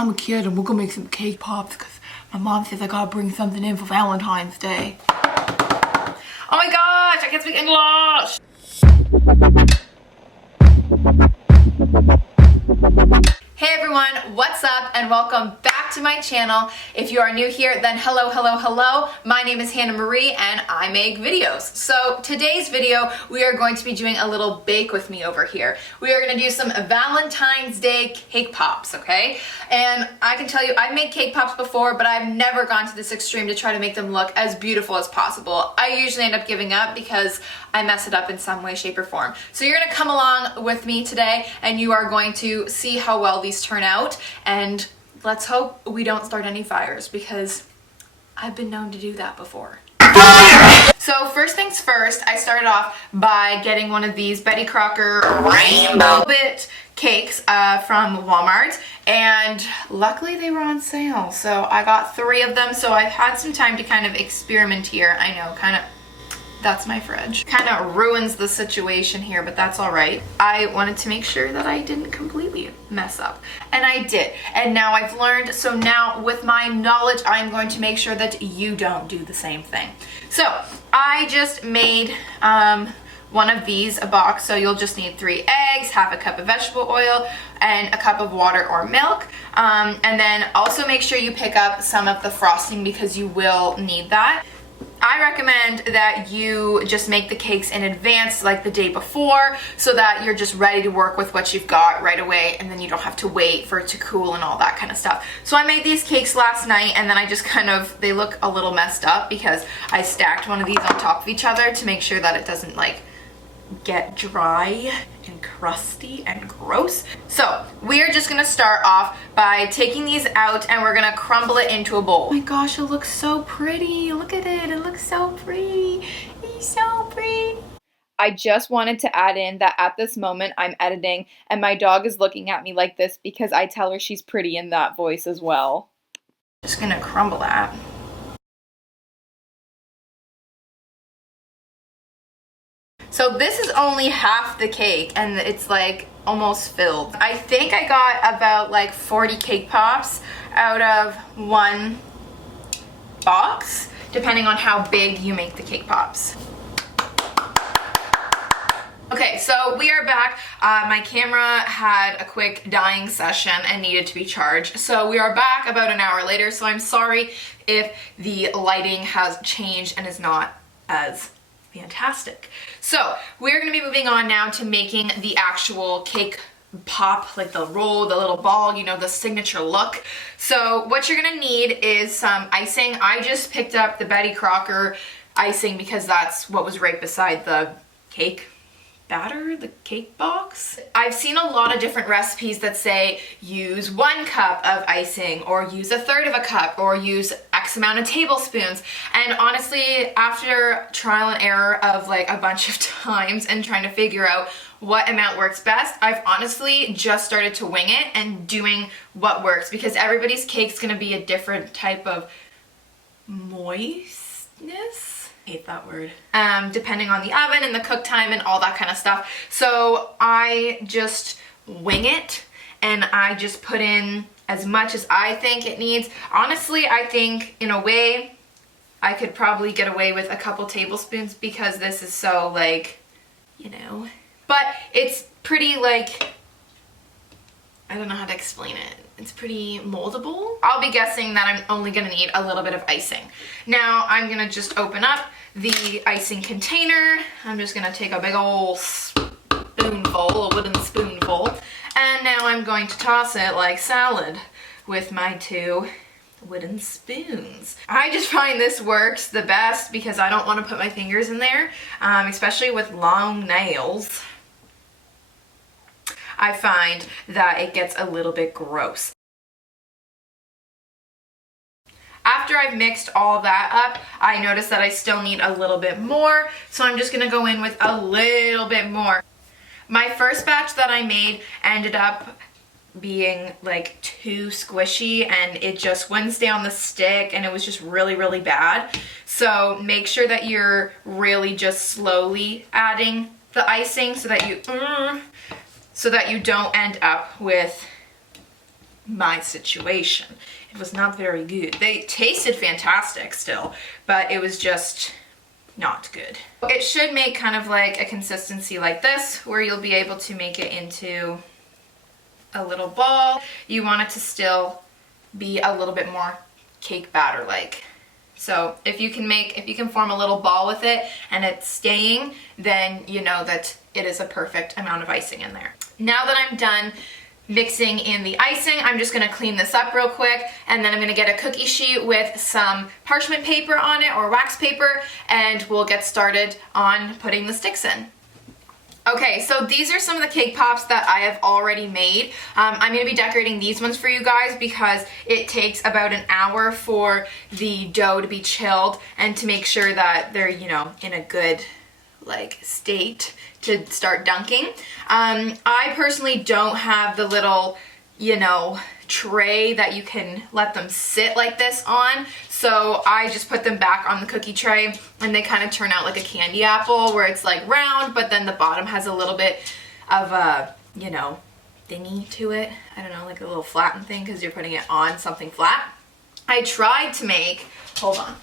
I'm a kid and we're gonna make some cake pops because my mom says I gotta bring something in for Valentine's Day. Oh my gosh, I can't speak English! Hey everyone, what's up and welcome back to my channel. If you are new here, then hello, hello, hello. My name is Hannah Marie and I make videos. So today's video, we are going to be doing a little bake with me over here. We are gonna do some Valentine's Day Cake Pops, okay? And I can tell you, I've made cake pops before, but I've never gone to this extreme to try to make them look as beautiful as possible. I usually end up giving up because I mess it up in some way, shape, or form. So you're gonna come along with me today and you are going to see how well these turn out, and let's hope we don't start any fires because I've been known to do that before. So first things first, I started off by getting one of these Betty Crocker Rainbow Bit cakes from Walmart, and luckily they were on sale. So I got 3 of them, so I've had some time to kind of experiment here. I know, kind of, that's my fridge. Kind of ruins the situation here, but that's all right. I wanted to make sure that I didn't completely mess up, and I did. And now I've learned, so now with my knowledge, I'm going to make sure that you don't do the same thing. So I just made one of these, a box, so you'll just need 3 eggs, half a cup of vegetable oil, and a cup of water or milk. And then also make sure you pick up some of the frosting because you will need that. I recommend that you just make the cakes in advance, like the day before, so that you're just ready to work with what you've got right away, and then you don't have to wait for it to cool and all that kind of stuff. So I made these cakes last night, and then I just kind of, they look a little messed up because I stacked one of these on top of each other to make sure that it doesn't like get dry and crusty and gross. So we are just gonna start off by taking these out and we're gonna crumble it into a bowl. Oh my gosh, it looks so pretty. Look at it, it looks so pretty. It's so pretty. I just wanted to add in that at this moment I'm editing and my dog is looking at me like this because I tell her she's pretty in that voice as well. Just gonna crumble that. So this is only half the cake and it's like almost filled. I think I got about like 40 cake pops out of one box, depending on how big you make the cake pops. Okay, so we are back. My camera had a quick dying session and needed to be charged. So we are back about an hour later, so I'm sorry if the lighting has changed and is not as fantastic. So we're gonna be moving on now to making the actual cake pop, like the roll, the little ball, you know, the signature look. So what you're gonna need is some icing. I just picked up the Betty Crocker icing because that's what was right beside the cake batter, the cake box. I've seen a lot of different recipes that say use 1 cup of icing or use 1/3 of a cup or use X amount of tablespoons. And honestly, after trial and error of like a bunch of times and trying to figure out what amount works best, I've honestly just started to wing it and doing what works because everybody's cake's gonna be a different type of moistness. Hate that word. Depending on the oven and the cook time and all that kind of stuff. So I just wing it and I just put in as much as I think it needs. Honestly, I think in a way I could probably get away with a couple tablespoons because this is so like, you know, but it's pretty like, I don't know how to explain it. It's pretty moldable. I'll be guessing that I'm only gonna need a little bit of icing. Now I'm gonna just open up the icing container. I'm just gonna take a big old spoonful, a wooden spoonful, and now I'm going to toss it like salad with my 2 wooden spoons. I just find this works the best because I don't want to put my fingers in there, especially with long nails. I find that it gets a little bit gross. After I've mixed all that up, I notice that I still need a little bit more, so I'm just gonna go in with a little bit more. My first batch that I made ended up being like too squishy and it just wouldn't stay on the stick and it was just really, really bad. So make sure that you're really just slowly adding the icing so that you don't end up with my situation. It was not very good. They tasted fantastic still, but it was just not good. It should make kind of like a consistency like this, where you'll be able to make it into a little ball. You want it to still be a little bit more cake batter like. So if you can form a little ball with it and it's staying, then you know that it is a perfect amount of icing in there. Now that I'm done mixing in the icing, I'm just gonna clean this up real quick, and then I'm gonna get a cookie sheet with some parchment paper on it or wax paper, and we'll get started on putting the sticks in. Okay, so these are some of the cake pops that I have already made. I'm going to be decorating these ones for you guys because it takes about an hour for the dough to be chilled and to make sure that they're, you know, in a good like state to start dunking. I personally don't have the little, you know, tray that you can let them sit like this on, so I just put them back on the cookie tray, and they kind of turn out like a candy apple where it's like round, but then the bottom has a little bit of a, you know, thingy to it. I don't know, like a little flattened thing because you're putting it on something flat. I tried to make, hold on.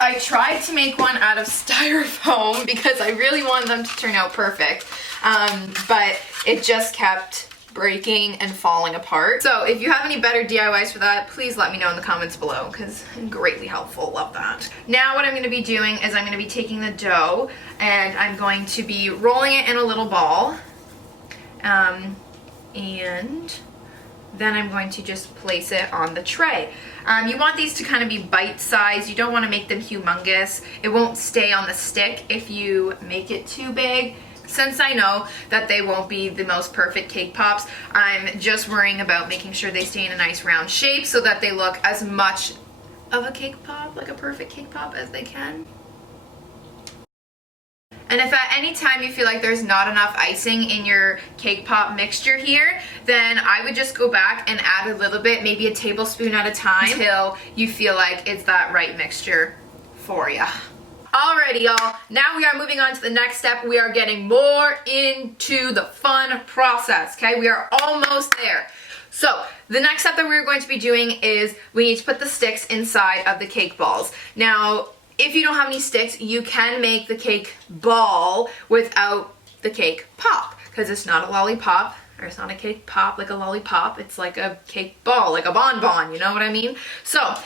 I tried to make one out of styrofoam because I really wanted them to turn out perfect, but it just kept breaking and falling apart. So if you have any better DIYs for that, please let me know in the comments below because I'm greatly helpful. Love that. Now what I'm going to be doing is I'm going to be taking the dough and I'm going to be rolling it in a little ball, and then I'm going to just place it on the tray. You want these to kind of be bite-sized. You don't want to make them humongous. It won't stay on the stick if you make it too big. Since I know that they won't be the most perfect cake pops, I'm just worrying about making sure they stay in a nice round shape so that they look as much of a cake pop, like a perfect cake pop, as they can. And if at any time you feel like there's not enough icing in your cake pop mixture here, then I would just go back and add a little bit, maybe a tablespoon at a time, until you feel like it's that right mixture for you. Alrighty, y'all, now we are moving on to the next step. We are getting more into the fun process, okay? We are almost there. So the next step that we're going to be doing is we need to put the sticks inside of the cake balls. Now, if you don't have any sticks, you can make the cake ball without the cake pop, because it's not a lollipop, or it's not a cake pop like a lollipop. It's like a cake ball, like a bonbon, you know what I mean? So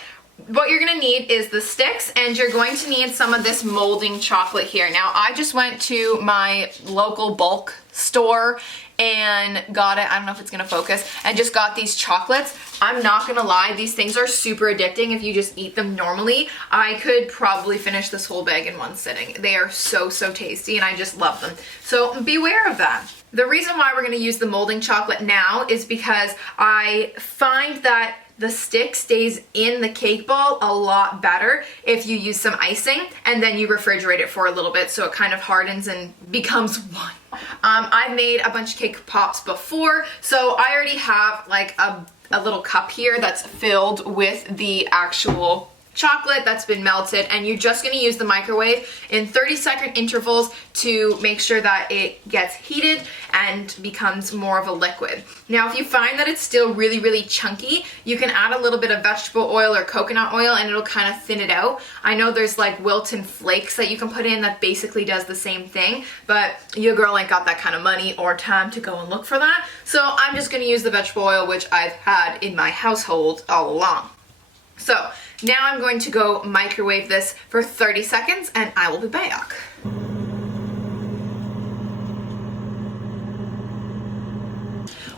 what you're gonna need is the sticks, and you're going to need some of this molding chocolate here. Now, I just went to my local bulk store and got it, I don't know if it's gonna focus, and just got these chocolates. I'm not gonna lie, these things are super addicting if you just eat them normally. I could probably finish this whole bag in one sitting. They are so tasty, and I just love them. So beware of that. The reason why we're gonna use the molding chocolate now is because I find that the stick stays in the cake ball a lot better if you use some icing and then you refrigerate it for a little bit so it kind of hardens and becomes one. I've made a bunch of cake pops before, so I already have like a little cup here that's filled with the actual chocolate that's been melted, and you're just going to use the microwave in 30-second intervals to make sure that it gets heated and becomes more of a liquid. Now, if you find that it's still really chunky, you can add a little bit of vegetable oil or coconut oil and it'll kind of thin it out. I know there's like Wilton flakes that you can put in that basically does the same thing, but your girl ain't got that kind of money or time to go and look for that. So I'm just going to use the vegetable oil, which I've had in my household all along. So now I'm going to go microwave this for 30 seconds and I will be back.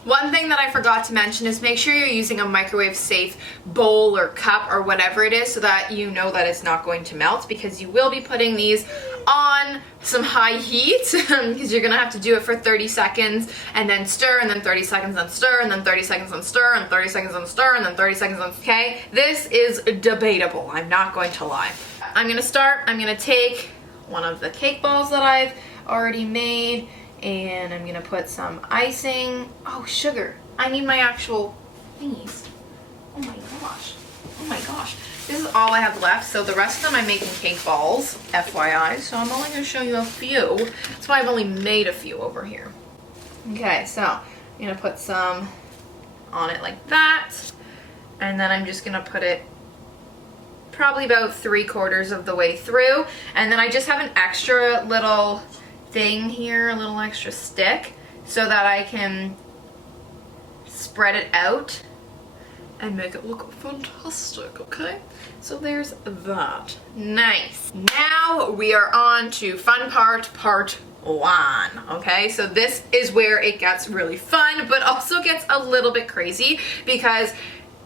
One thing that I forgot to mention is make sure you're using a microwave safe bowl or cup or whatever it is so that you know that it's not going to melt, because you will be putting these on some high heat because you're gonna have to do it for 30 seconds and then stir, and then 30 seconds and stir, and then 30 seconds and stir, and 30 seconds and stir, and then 30 seconds and okay. This is debatable, I'm not going to lie. I'm gonna take one of the cake balls that I've already made, and I'm gonna put some icing. Oh, sugar. I need my actual thingies. Oh my gosh. Oh my gosh. This is all I have left, so the rest of them I'm making cake balls, FYI, so I'm only gonna show you a few. That's why I've only made a few over here. Okay, so I'm gonna put some on it like that. And then I'm just gonna put it probably about 3/4 of the way through. And then I just have an extra little thing here, a little extra stick, so that I can spread it out and make it look fantastic, okay? So there's that. Nice. Now we are on to fun part 1, okay? So this is where it gets really fun, but also gets a little bit crazy because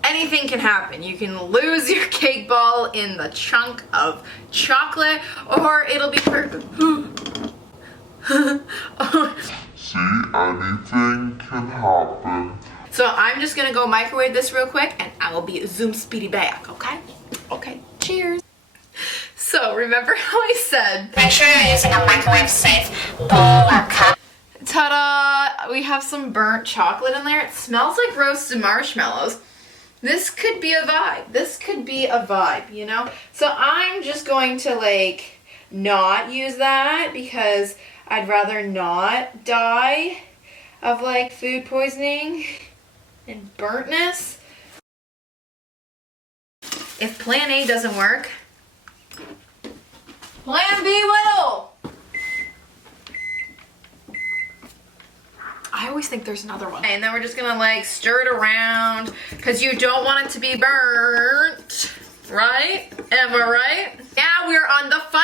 anything can happen. You can lose your cake ball in the chunk of chocolate, or it'll be perfect. See, anything can happen. So I'm just gonna go microwave this real quick and I will be zoom speedy back, okay? Okay, cheers. So remember how I said, make sure you're using a microwave safe bowl or cup. ta-da, we have some burnt chocolate in there. It smells like roasted marshmallows. This could be a vibe. This could be a vibe, you know? So I'm just going to like not use that because I'd rather not die of like food poisoning and burntness. If plan A doesn't work, plan B will. I always think there's another one. And then we're just gonna like stir it around because you don't want it to be burnt, right? Am I right? Now we're on the fun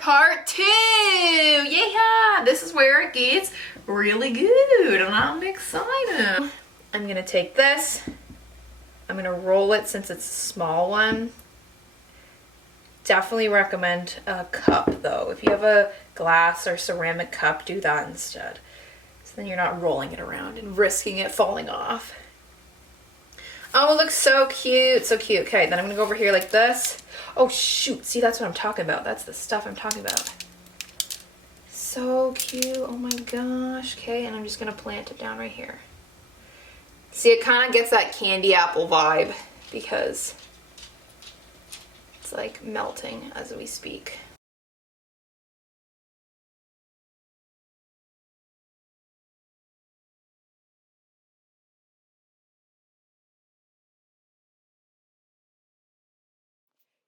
part 2. Yeah, this is where it gets really good and I'm excited. I'm gonna take this, I'm gonna roll it since it's a small one. Definitely recommend a cup though. If you have a glass or ceramic cup, do that instead. So then you're not rolling it around and risking it falling off. Oh, it looks so cute, so cute. Okay, then I'm gonna go over here like this. Oh shoot, see, that's what I'm talking about. That's the stuff I'm talking about. So cute, oh my gosh. Okay, and I'm just gonna plant it down right here. See, it kind of gets that candy apple vibe because it's like melting as we speak.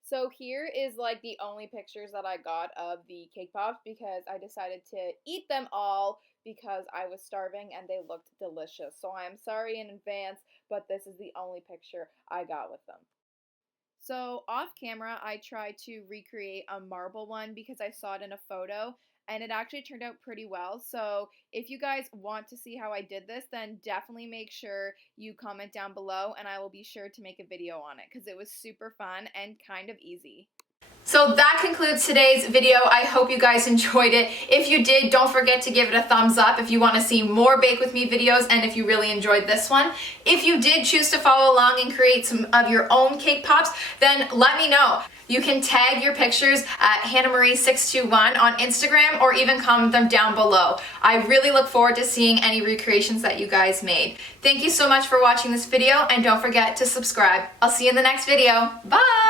So here is like the only pictures that I got of the cake pops because I decided to eat them all because I was starving and they looked delicious. So I am sorry in advance, but this is the only picture I got with them. So off camera, I tried to recreate a marble one because I saw it in a photo and it actually turned out pretty well. So if you guys want to see how I did this, then definitely make sure you comment down below and I will be sure to make a video on it because it was super fun and kind of easy. So that concludes today's video. I hope you guys enjoyed it. If you did, don't forget to give it a thumbs up if you want to see more Bake With Me videos and if you really enjoyed this one. If you did choose to follow along and create some of your own cake pops, then let me know. You can tag your pictures at HannahMarie621 on Instagram or even comment them down below. I really look forward to seeing any recreations that you guys made. Thank you so much for watching this video and don't forget to subscribe. I'll see you in the next video. Bye!